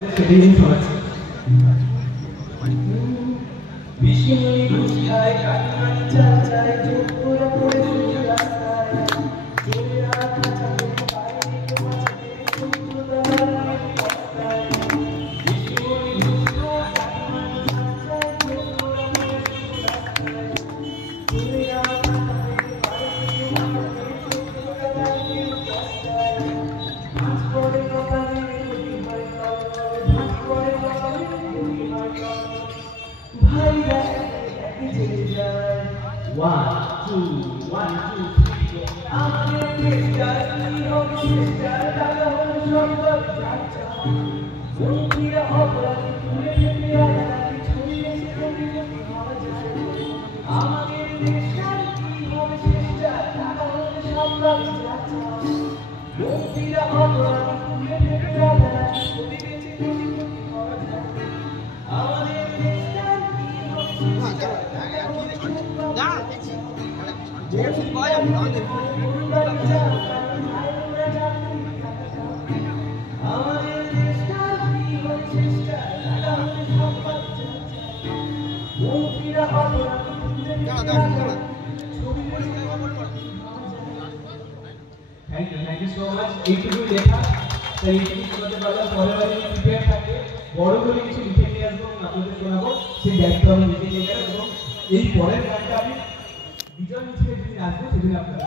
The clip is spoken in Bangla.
Thank you so much. এইটুকু লেখা তাই এইটুকু শোনাতে পারলাম। পরের বারে প্রিপেয়ার থাকে বড় করে কিছু লিখে নিয়ে আসবো, আপনাদের শোনাবো, সেই দায়িত্ব আমি লিখে নিয়ে গেলাম এবং এই পরের গানটা আমি বিজয় মিছিলে যেদিন আসবো সেদিন আপনারা